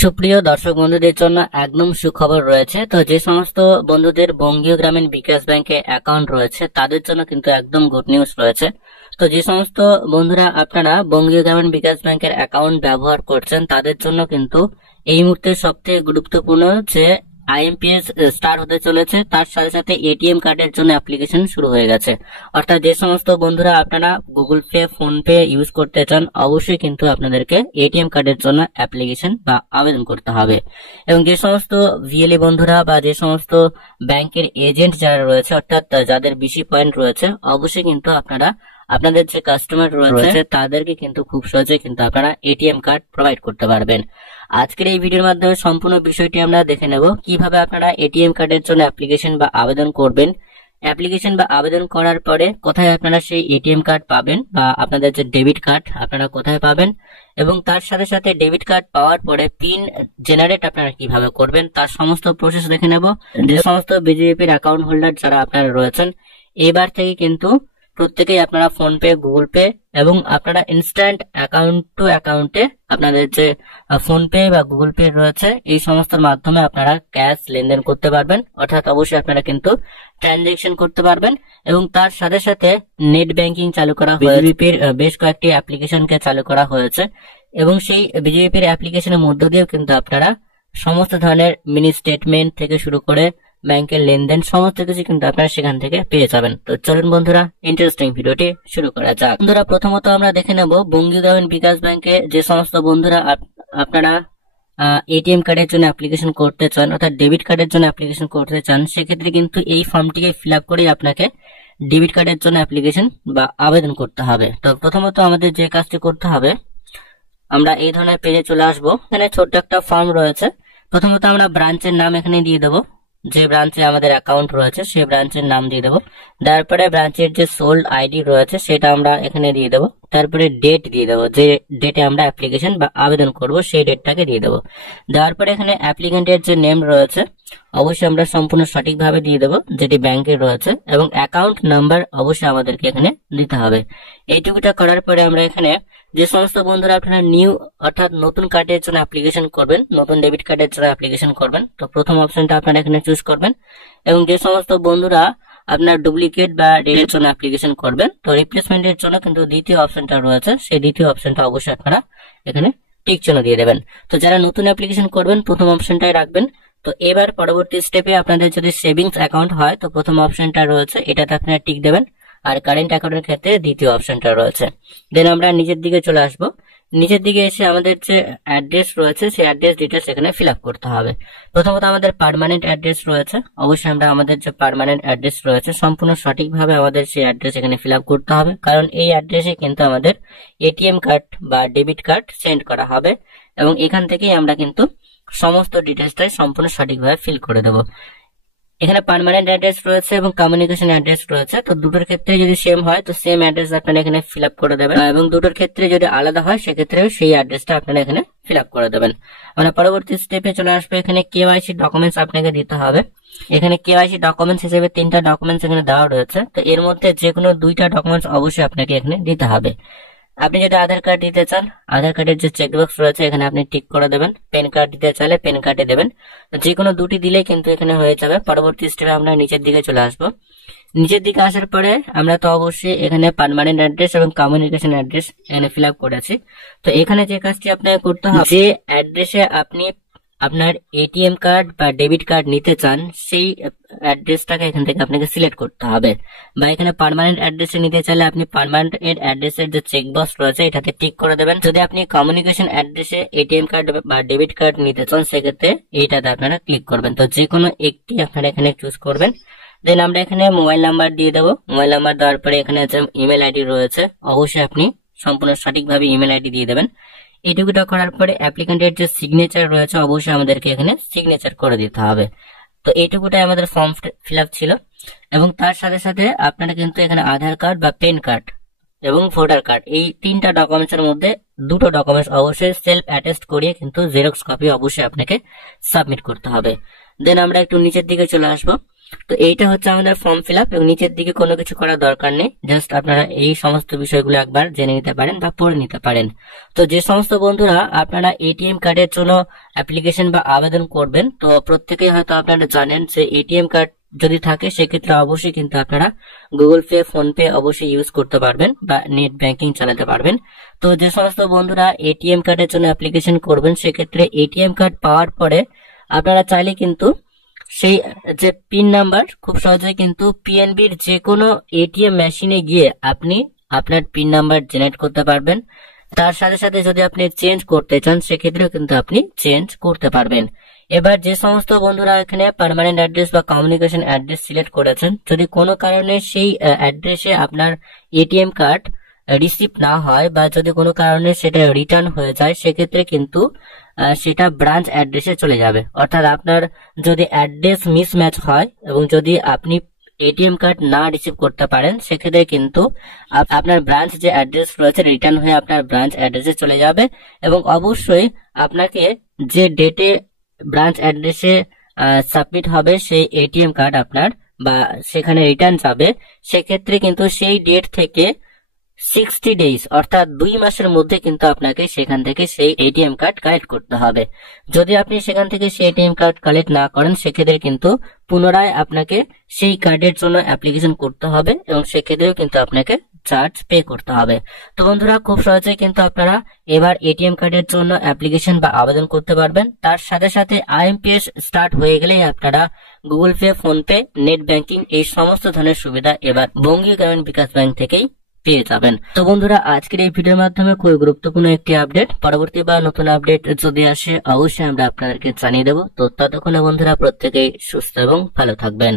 সুপ্রিয় দর্শক বন্ধুদের জন্য একদম সুখবর রয়েছে। তো যে সমস্ত বন্ধুদের বঙ্গীয় গ্রামীণ বিকাশ ব্যাংকে অ্যাকাউন্ট রয়েছে তাদের জন্য কিন্তু একদম গুড নিউজ রয়েছে। তো যে সমস্ত বন্ধুরা আপনারা বঙ্গীয় গ্রামীণ বিকাশ ব্যাংকের অ্যাকাউন্ট ব্যবহার করছেন তাদের জন্য কিন্তু এই মুহূর্তে সবথেকে গুরুত্বপূর্ণ যে আইএমপিএস স্টার্ট হতে চলেছে, তার সাথে সাথে এটিএম কার্ডের জন্য অ্যাপ্লিকেশন শুরু হয়ে গেছে। অর্থাৎ যে সমস্ত বন্ধুরা আপনারা Google pay, phone pay use করতে চান অবশ্যই কিন্তু আপনাদেরকে এটিএম কার্ডের জন্য অ্যাপ্লিকেশন বা আবেদন করতে হবে। এবং যে সমস্ত ভিএলই বন্ধুরা বা যে সমস্ত ব্যাংকের এজেন্ট যারা রয়েছে, অর্থাৎ যাদের বেশি পয়েন্ট রয়েছে, অবশ্যই কিন্তু আপনারা আপনাদের যে কাস্টমার রয়েছে তাদেরকে কিন্তু খুব সহজে কিন্তু আপনারা এটিএম কার্ড প্রোভাইড করতে পারবেন। আজকের এই ভিডিওর মাধ্যমে সম্পূর্ণ বিষয়টি আমরা দেখে নেব কিভাবে আপনারা এটিএম কার্ডের জন্য অ্যাপ্লিকেশন বা আবেদন করবেন। অ্যাপ্লিকেশন বা আবেদন করার পরে কোথায় আপনারা সেই এটিএম কার্ড পাবেন বা আপনাদের যে ডেবিট কার্ড আপনারা কোথায় পাবেন, এবং তার সাথে সাথে ডেবিট কার্ড পাওয়ার পরে পিন জেনারেট আপনারা কিভাবে করবেন তার সমস্ত প্রসেস দেখে নেব। যে সমস্ত বিজেপির অ্যাকাউন্ট হোল্ডার যারা আপনারা রয়েছেন, এবার থেকে কিন্তু প্রত্যেকেই আপনারা ফোন পে, গুগল পে এবং আপনারা ইনস্ট্যান্ট অ্যাকাউন্ট টু অ্যাকাউন্টে আপনাদের যে ফোন পে বা গুগল পে রয়েছে এই সমস্তের মাধ্যমে আপনারা ক্যাশ লেনদেন করতে পারবেন। অর্থাৎ অবশ্যই আপনারা কিন্তু ট্রানজাকশন করতে পারবেন। এবং তার সাথে সাথে নেট ব্যাংকিং চালু করা হয়েছে, বিজেপির বেশ কয়েকটি অ্যাপ্লিকেশনকে চালু করা হয়েছে এবং সেই বিজেপির অ্যাপ্লিকেশনের মধ্য দিয়েও কিন্তু আপনারা সমস্ত ধরনের মিনি স্টেটমেন্ট থেকে শুরু করে ব্যাংকের লেনদেন সমস্ত কিছু কিন্তু আপনারা সেখান থেকে পেয়ে যাবেন। তো চলুন বন্ধুরা ইন্টারেস্টিং ভিডিওটি শুরু করা যাক। বন্ধুরা প্রথমত আমরা দেখে নেব বঙ্গীয় গ্রামীণ বিকাশ ব্যাংকে যে সমস্ত বন্ধুরা আপনারা এটিএম কার্ডের জন্য অ্যাপ্লিকেশন করতে চান, অর্থাৎ ডেবিট কার্ডের জন্য অ্যাপ্লিকেশন করতে চান, সেক্ষেত্রে কিন্তু এই ফর্মটিকে ফিল আপ করেই আপনাকে ডেবিট কার্ডের জন্য অ্যাপ্লিকেশন বা আবেদন করতে হবে। তো প্রথমত আমাদের যে কাজটি করতে হবে, আমরা এই ধরনের পেজে চলে আসবো। এখানে ছোট্ট একটা ফর্ম রয়েছে। প্রথমত আমরা ব্রাঞ্চের নাম এখানে দিয়ে দেবো, যে ব্রাঞ্চে আমাদের অ্যাকাউন্ট রয়েছে সেই ব্রাঞ্চের নাম দিয়ে দেবো। তারপরে ব্রাঞ্চের যে সোল্ড আইডি রয়েছে সেটা আমরা এখানে দিয়ে দেবো। তারপরে ডেট দিয়ে দেবো, যে ডেটে আমরা অ্যাপ্লিকেশন বা আবেদন করব সেই ডেটটাকে দিয়ে দেবো। দেওয়ার পরে এখানে অ্যাপ্লিকেন্টের যে নেম রয়েছে অবশ্যই আমরা সম্পূর্ণ সঠিকভাবে দিয়ে দেবো যেটি ব্যাংকের রয়েছে, এবং অ্যাকাউন্ট নাম্বার অবশ্যই আমাদেরকে এখানে দিতে হবে। এইটুকুটা করার পরে আমরা এখানে যে সমস্ত বন্ধুরা আপনারা নিউ অর্থাৎ নতুন কার্ডের জন্য অ্যাপ্লিকেশন করবেন, নতুন ডেবিট কার্ডের জন্য অ্যাপ্লিকেশন করবেন, তো প্রথম অপশনটা আপনারা এখানে চুজ করবেন। এবং যে সমস্ত বন্ধুরা আপনার ডুপ্লিকেট বা রেডের জন্য অ্যাপ্লিকেশন করবেন, তো রিপ্লেসমেন্টের জন্য কিন্তু দ্বিতীয় অপশনটা রয়েছে, সেই দ্বিতীয় অপশনটা অবশ্যই আপনারা এখানে টিক চিহ্ন দিয়ে দেবেন। তো যারা নতুন অ্যাপ্লিকেশন করবেন প্রথম অপশনটাই রাখবেন। তো এবার পরবর্তী স্টেপে আপনাদের যদি সেভিংস অ্যাকাউন্ট হয় তো প্রথম অপশনটা রয়েছে এটাতে আপনারা টিক দেবেন, আর কারেন্ট অ্যাকাউন্টের ক্ষেত্রে দ্বিতীয় অপশনটা রয়েছে। দেন আমরা নিচের দিকে চলে আসবো। নিচের দিকে এসে আমাদের যে অ্যাড্রেস রয়েছে সেই অ্যাড্রেস ডিটেলস এখানে ফিল আপ করতে হবে। প্রথমত আমাদের পার্মানেন্ট অ্যাড্রেস রয়েছে, অবশ্যই আমরা আমাদের যে পার্মানেন্ট অ্যাড্রেস রয়েছে সম্পূর্ণ সঠিকভাবে আমাদের সেই অ্যাড্রেস এখানে ফিল আপ করতে হবে, কারণ এই অ্যাড্রেসে কিন্তু আমাদের এটিএম কার্ড বা ডেবিট কার্ড সেন্ড করা হবে এবং এখান থেকেই আমরা কিন্তু সমস্ত ডিটেলসটাই সম্পূর্ণ সঠিকভাবে ফিল করে দেবো। এখানে পার্মানেন্ট অ্যাড্রেস রয়েছে এবং কমিউনিকেশন অ্যাড্রেস রয়েছে, তো দুটোর ক্ষেত্রে যদি সেম হয় তো সেম অ্যাড্রেস আপনারা এখানে ফিল আপ করে দেবেন, এবং দুটোর ক্ষেত্রে যদি আলাদা হয় সেক্ষেত্রে সেই অ্যাড্রেসটা আপনারা এখানে ফিল আপ করে দেবেন। আমরা পরবর্তী স্টেপে চলে আসবো। এখানে কেওয়াইসি ডকুমেন্টস আপনাকে দিতে হবে। এখানে কেওয়াইসি ডকুমেন্টস হিসেবে 3টা ডকুমেন্টস এখানে দেওয়া রয়েছে, তো এর মধ্যে যে কোনো 2টা ডকুমেন্টস অবশ্যই আপনাকে এখানে দিতে হবে। আপনি যদি আধার কার্ড দিতে চান আধার কার্ডের যে চেকবক্স রয়েছে এখানে আপনি টিক করে দেবেন, পেন কার্ড দিতে চাইলে পেন কার্ডে দেবেন, যে কোনো দুটি দিলেই কিন্তু এখানে হয়ে যাবে। পরবর্তী স্টেপে আমরা নিচের দিকে চলে আসবো। নিচের দিকে আসার পরে আমরা তো অবশ্যই এখানে পার্মানেন্ট অ্যাড্রেস এবং কমিউনিকেশন অ্যাড্রেস এখানে ফিল আপ করেছি। তো এখানে যে কাজটি আপনাকে করতে হবে, যে অ্যাড্রেসে আপনি আপনার এটিএম কার্ড বা ডেবিট কার্ড নিতে চান সেই অ্যাড্রেসটাকে এখান থেকে আপনাকে সিলেক্ট করতে হবে। বা এখানে পার্মানেন্ট অ্যাড্রেসে নিতে চাইলে আপনি পার্মানেন্ট অ্যাড্রেসের যে চেকবক্স রয়েছে এটাতে টিক করে দেবেন। যদি আপনি কমিউনিকেশন অ্যাড্রেসে এটিএম কার্ড বা ডেবিট কার্ড নিতে চান সেক্ষেত্রে এইটাতে আপনারা ক্লিক করবেন। তো যে কোনো একটি আপনারা এখানে চুজ করবেন। দেন আমরা এখানে মোবাইল নাম্বার দিয়ে দেবো। মোবাইল নাম্বার দেওয়ার পরে এখানে যে ইমেল আইডি রয়েছে অবশ্যই আপনি সম্পূর্ণ সঠিকভাবে ইমেল আইডি দিয়ে দেবেন। এইটুকুটা করার পরে অ্যাপ্লিকেন্টের যে সিগনেচার রয়েছে অবশ্যই আমাদেরকে এখানে সিগনেচার করে দিতে হবে। তো এইটুকুটাই আমাদের ফর্ম ফিল আপ ছিল। এবং তার সাথে সাথে আপনারা কিন্তু এখানে আধার কার্ড বা পেন কার্ড এবং ভোটার কার্ড এই 3টা ডকুমেন্টসের মধ্যে 2টো ডকুমেন্টস অবশ্যই সেলফ অ্যাটেস্ট করিয়ে কিন্তু জেরক্স কপি অবশ্যই আপনাকে সাবমিট করতে হবে। দেন আমরা একটু নিচের দিকে চলে আসবো। তো এইটা হচ্ছে আমাদের ফর্ম ফিল আপ, এবং নিচের দিকে কোনো কিছু করার দরকার নেই, জাস্ট আপনারা এই সমস্ত বিষয়গুলো একবার জেনে নিতে পারেন বা পড়ে নিতে পারেন। তো যে সমস্ত বন্ধুরা আপনারা এটিএম কার্ডের জন্য অ্যাপ্লিকেশন বা আবেদন করবেন, তো প্রত্যেকেই হয়তো আপনারা জানেন যে এটিএম কার্ড যদি থাকে সেক্ষেত্রে অবশ্যই কিন্তু আপনারা গুগল পে, ফোন পে অবশ্যই ইউজ করতে পারবেন বা নেট ব্যাংকিং চালাতে পারবেন। তো যে সমস্ত বন্ধুরা এটিএম কার্ডের জন্য অ্যাপ্লিকেশন করবেন, সেক্ষেত্রে এটিএম কার্ড পাওয়ার পরে আপনারা চাইলে কিন্তু সেই যে পিন নাম্বার খুব সহজে কিন্তু পিএনবির যে কোনো এটিএম মেশিনে গিয়ে আপনি আপনার পিন নাম্বার জেনারেট করতে পারবেন। তার সাথে সাথে যদি আপনি চেঞ্জ করতে চান সেক্ষেত্রেও কিন্তু আপনি চেঞ্জ করতে পারবেন। এবার যে সমস্ত বন্ধুরা এখানে পার্মানেন্ট অ্যাড্রেস বা কমিউনিকেশন অ্যাড্রেস সিলেক্ট করেছেন, যদি কোনো কারণে সেই অ্যাড্রেসে আপনার এটিএম কার্ড রিসিভ না হয় বা যদি কোনো কারণে সেটা রিটার্ন হয়ে যায়, সেক্ষেত্রে কিন্তু সেটা ব্রাঞ্চ অ্যাড্রেসে চলে যাবে। অর্থাৎ আপনার যদি অ্যাড্রেস মিসম্যাচ হয় এবং যদি আপনি এটিএম কার্ড না রিসিভ করতে পারেন, সেক্ষেত্রে কিন্তু আপনার ব্রাঞ্চ যে অ্যাড্রেস রয়েছে রিটার্ন হয়ে আপনার ব্রাঞ্চ অ্যাড্রেসে চলে যাবে। এবং অবশ্যই আপনাকে যে ডেটে ব্রাঞ্চ অ্যাড্রেসে সাবমিট হবে সেই এটিএম কার্ড আপনার বা সেখানে রিটার্ন যাবে, সেক্ষেত্রে কিন্তু সেই ডেট থেকে 60 ডেজ অর্থাৎ 2 মাসের মধ্যে কিন্তু আপনাকে সেখান থেকে সেই এটিএম কার্ড কালেক্ট করতে হবে। যদি আপনি সেখান থেকে সেই এটিএম কার্ড কালেক্ট না করেন, সেক্ষেত্রে কিন্তু পুনরায় আপনাকে সেই কার্ডের জন্য অ্যাপ্লিকেশন করতে হবে এবং সেক্ষেত্রেও কিন্তু আপনাকে চার্জ পে করতে হবে। তো বন্ধুরা খুব সহজেই কিন্তু আপনারা এবার এটিএম কার্ডের জন্য অ্যাপ্লিকেশন বা আবেদন করতে পারবেন। তার সাথে সাথে আইএমপিএস স্টার্ট হয়ে গেলেই আপনারা Google pay, phone pay, net banking এই সমস্ত ধরনের সুবিধা এবার বঙ্গীয় গ্রামীণ বিকাশ ব্যাংক থেকেই পেয়ে যাবেন। তো বন্ধুরা আজকের এই ভিডিওর মাধ্যমে খুবই গুরুত্বপূর্ণ একটি আপডেট, পরবর্তী বা নতুন আপডেট যদি আসে অবশ্যই আমরা আপনাদেরকে জানিয়ে দেবো। তো ততক্ষণে বন্ধুরা প্রত্যেকেই সুস্থ এবং ভালো থাকবেন।